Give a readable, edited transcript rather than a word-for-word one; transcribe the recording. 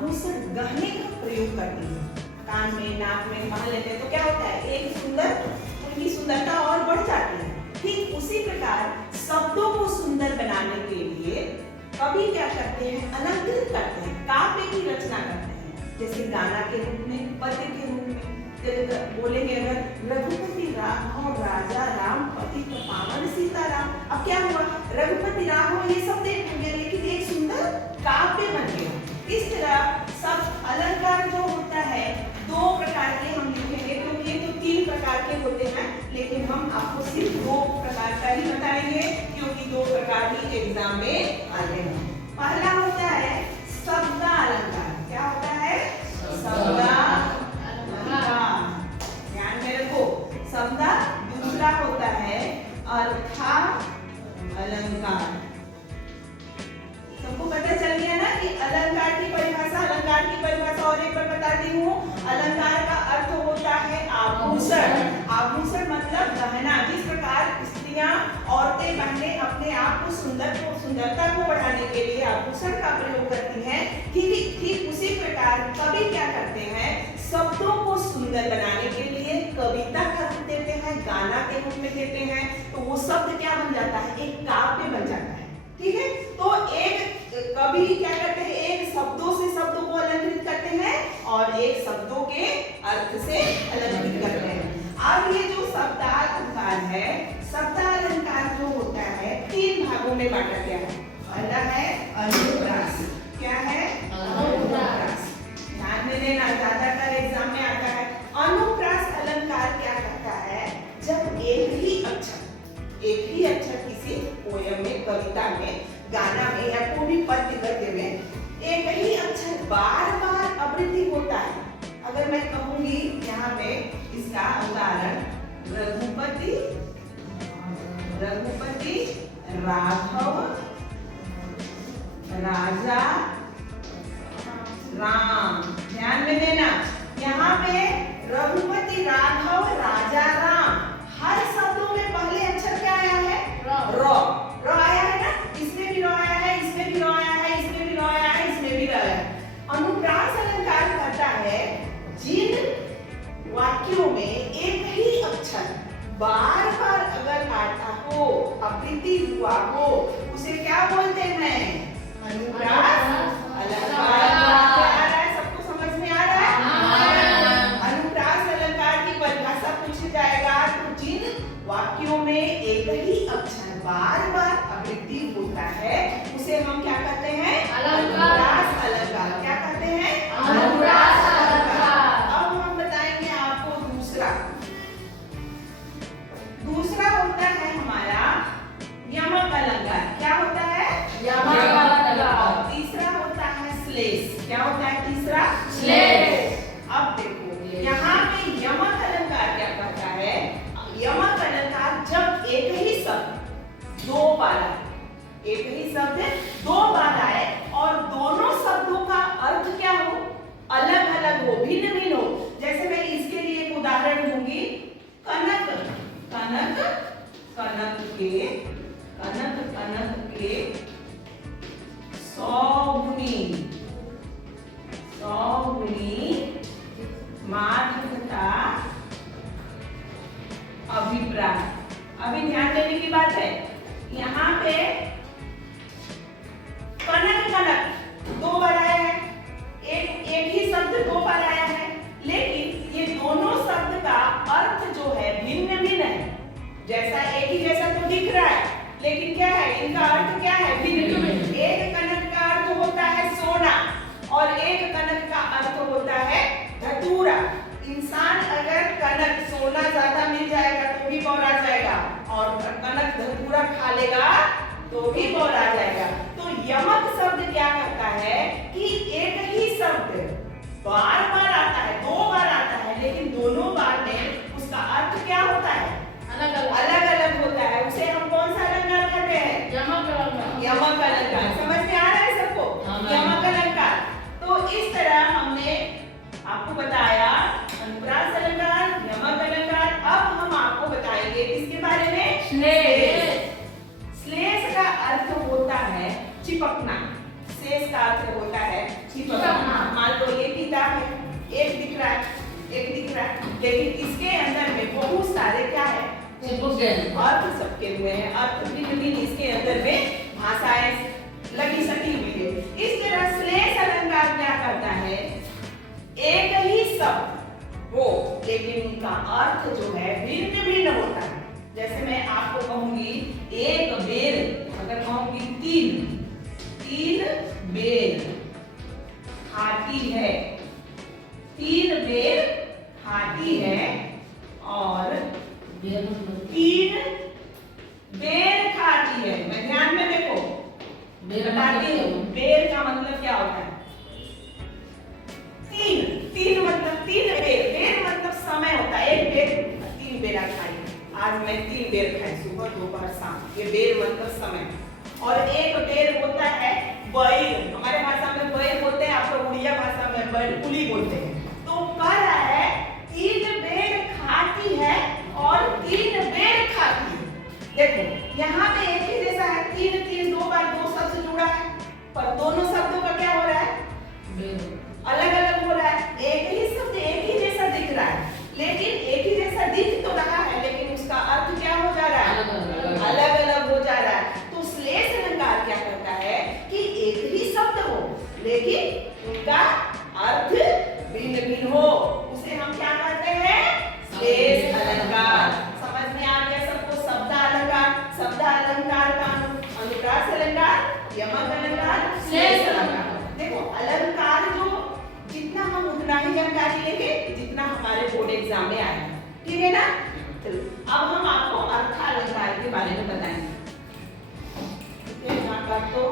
आभूषण गहने का प्रयोग करती हैं। कान में, नाक में पहन लेते हैं तो क्या होता है, एक सुंदर, उनकी सुंदरता और बढ़ जाती है। ठीक उसी प्रकार शब्दों को सुंदर बनाने के लिए कवि क्या करते हैं, अलंकृत करते हैं, काव्य की रचना करते हैं। जैसे गाना के रूप में, पद्य के रूप में बोलेंगे अगर, रघुपति राघव राजा राम पति पावन सीताराम। अब क्या हुआ, रघुपति राघव ये सब देख गया, लेकिन एक सुंदर काव्य बन गया। इस तरह सब अलंकार जो होता है दो प्रकार के हम लिखेंगे, क्योंकि ये तो तीन प्रकार के होते हैं, लेकिन हम आपको सिर्फ दो प्रकार का ही बताएंगे, क्योंकि दो प्रकार ही एग्जाम में आते हैं। पहला होता है शब्दालंकार। क्या होता है, शब्दालंकार, ध्यान में रखो। शब्द, दूसरा होता है अर्थालंकार। सबको पता चल गया ना कि अलंकार की परिभाषा, अलंकार की परिभाषा और एक बार बताती हूँ। अलंकार का अर्थ होता है आभूषण। आभूषण मतलब गहना। जिस प्रकार स्त्रियां, औरतें, बहनें अपने आप को सुंदरता को बढ़ाने के लिए आभूषण का प्रयोग करती हैं, ठीक उसी प्रकार कवि क्या करते हैं, शब्दों को सुंदर बनाने के लिए कविता का रूप देते हैं, गाना के रूप में देते हैं, तो वो शब्द क्या बन जाता है, एक काव्य बन जाता है। ठीक है, तो एक कवि क्या करते हैं, एक शब्दों से शब्दों को अलंकृत करते हैं और एक शब्दों के अर्थ से अलंकृत करते हैं। अब ये जो शब्दालंकार है, शब्दालंकार जो होता है तीन भागों में बांटा गया है। पहला है अनुप्रास। क्या है, अनुप्रास। ध्यान में देना, ज्यादातर एग्जाम में आता है। अनुप्रास अलंकार क्या करता है, जब एक ही अक्षर किसी पोयम में, कविता में, गाना में या कोई भी पद्य गद्य में एक ही अक्षर बार बार आवृत्ति होता है। अगर मैं कहूंगी यहाँ पे इसका उदाहरण, रघुपति राघव राजा राम। ध्यान में देना, यहाँ पे रघुपति राघव राजा राम, हर शब्दों में पहले अक्षर क्या आया है, र आया है ना। इसमें भी र आया है, इसमें भी र आया है, इसमें भी र आया है, इसमें भी र आया है। अनुप्रास अलंकार करता है जिन वाक्यों में एक ही अक्षर बार बार अगर आता हो, आवृत्ति हुआ हो, उसे क्या बोलते हैं, अनुप्रास अलंकार। सबको समझ में आ रहा है? अनुप्रास अलंकार की परिभाषा पूछी जाएगा तो जिन वाक्यों में एक ही अक्षर बार बार आवृत्ति होता है उसे हम क्या कहते हैं, अनुप्रास अलंकार। क्या कहते हैं, अनुप्रास अलंकार। अब हम बताएंगे आपको दूसरा होता है हमारा यमक अलंकार। क्या होता है, यमक अलंकार। तीसरा होता है श्लेष। क्या होता है तीसरा, श्लेष। अब देखो यहाँ पे यमक अलंकार क्या करता है, यमक अलंकार जब एक ही शब्द दो बार आए, एक ही शब्द दो बार आए और दोनों शब्दों का अर्थ क्या हो, अलग अलग हो, भिन्न भिन्न हो। जैसे मैं इसके लिए एक उदाहरण दूंगी, कनक के सौगुनी माधवता अभिप्राय। अभी ध्यान देने की बात है, यहाँ पे कनक दो बार आया है, एक ही शब्द दो बार आया है, लेकिन ये दोनों शब्द का अर्थ जो है भिन्न भिन्न है। जैसा एक ही जैसा तो दिख रहा है, लेकिन क्या है, इनका अर्थ क्या है, भिन्न भिन्न। एक कनक का अर्थ होता है सोना और एक कनक का अर्थ होता है धतूरा। इंसान अगर कनक, सोना ज्यादा मिल जाएगा तो भी बौरा जाएगा, और कनक धतूरा खा लेगा तो भी बौरा जाएगा। तो यमक शब्द क्या करता है कि एक ही शब्द बार बार आता है, दो बार आता है, लेकिन दोनों बार में उसका अर्थ क्या होता है, अलग अलग होता है। उसे हम कौन सा अलंकार कहते हैं, यमक अलंकार। समझ में आ रहा है सबको, यमक अलंकार। तो इस तरह हमने आपको बताया अनुप्रास अलंकार, यमक अलंकार। अब हम आपको बताएंगे किसके बारे में, श्लेष का अर्थ होता है चिपकना, शेष का अर्थ होता है मान लो ये किताब है, एक दिख रहा है, लेकिन इसके अंदर में बहुत सारे क्या है अर्थ सबके हुए हैं, अर्थ भिन्न इसके अंदर में भाषाएं लगी सटी हुई है। इस तरह श्लेष अलंकार क्या करता है, एक ही शब्द हो लेकिन उनका अर्थ जो है भिन्न भिन्न होता है। जैसे मैं आपको कहूंगी एक बेर, अगर कहूंगी तीन बेर हाथी है, 3 बेर हाथी है, और 3 बेर खाती है। मैं ध्यान में देखो बताती हूँ, बेर का मतलब क्या होता है, 3 मतलब 3 बेर, बेर मतलब समय होता है, एक बेर 3 बेर खाई, आज मैं 3 बेर खाई, सुबह दोपहर शाम, ये बेर मतलब समय। और एक बेर होता है बैर, हमारे भाषा में बैर बोलते हैं, आप लोग उड़िया भाषा में बैरकुली बोलते हैं। तो कह रहा है 3 बेर खाती है और 3 बेर खाती है। देखो यहाँ पे एक ही जैसा है, 3 2 बार 2 शब्द जुड़ा है, पर दोनों शब्दों का क्या हो रहा है, अलग अलग हो रहा है। एक ही शब्द एक ही जैसा दिख रहा है, लेकिन एक ही जैसा दिख तो रहा है, लेकिन उसका अर्थ क्या हो जा रहा है, अलग अलग हो जा रहा है। तो श्लेष अलंकार क्या करता है कि एक ही शब्द हो लेकिन उनका अर्थ भिन्न भिन्न हो, उसे हम क्या कहते हैं, श्लेष अलंकार। समझ में आ गया सबको? शब्द अलंकार का अनुप्रास अलंकार, यमक अलंकार, श्लेष अलंकार। देखो अलंकार जो जितना हम उतना ही जानकारी लेंगे जितना हमारे बोर्ड एग्जाम में आएगा, ठीक है ना। चलो अब हम आपको अर्थ अलंकार के बारे में बताएंगे। तो